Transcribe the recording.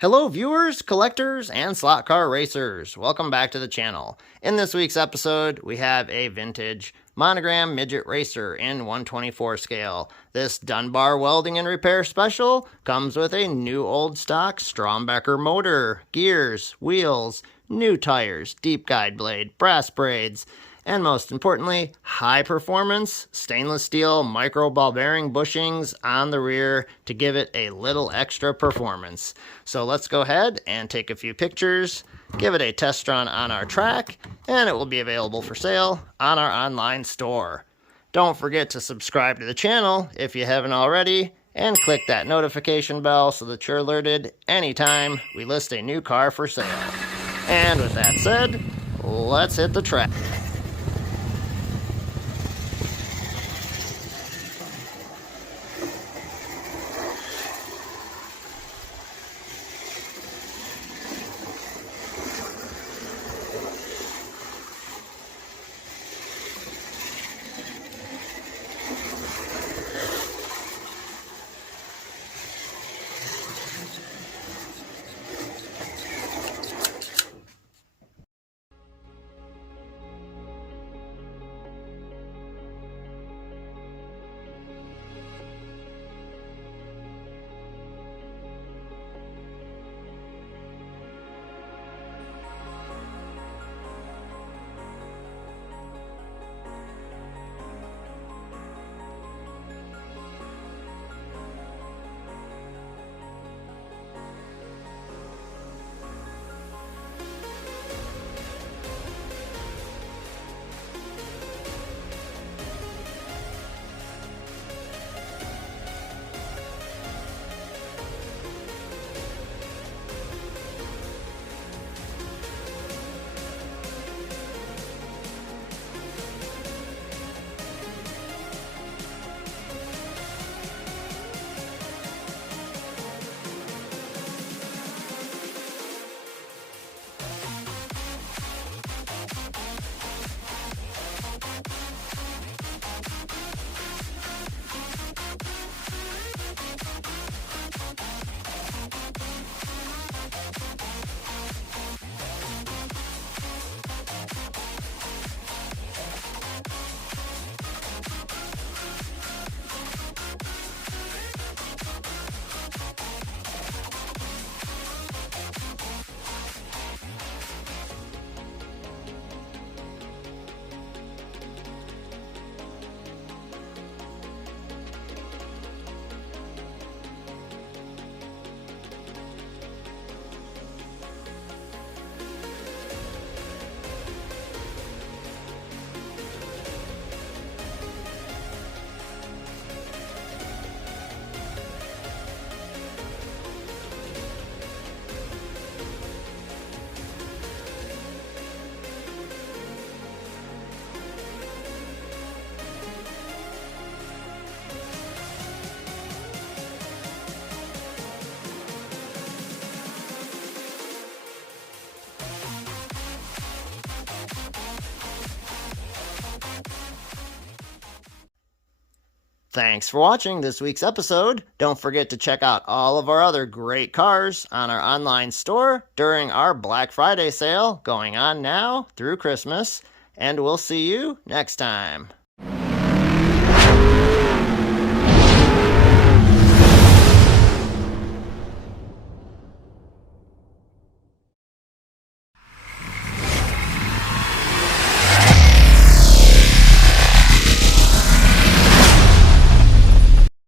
Hello viewers, collectors, and slot car racers. Welcome back to the channel. In this week's episode, we have a vintage Monogram Midget Racer in 1/24 scale. This Dunbar Welding and Repair special comes with a new old stock Strombecker motor, gears, wheels, new tires, deep guide blade, brass braids, and most importantly, high performance stainless steel micro ball bearing bushings on the rear to give it a little extra performance. So let's go ahead and take a few pictures, give it a test run on our track, and it will be available for sale on our online store. Don't forget to subscribe to the channel if you haven't already, and click that notification bell so that you're alerted anytime we list a new car for sale. And with that said, let's hit the track. Thanks for watching this week's episode. Don't forget to check out all of our other great cars on our online store during our Black Friday sale going on now through Christmas. And we'll see you next time.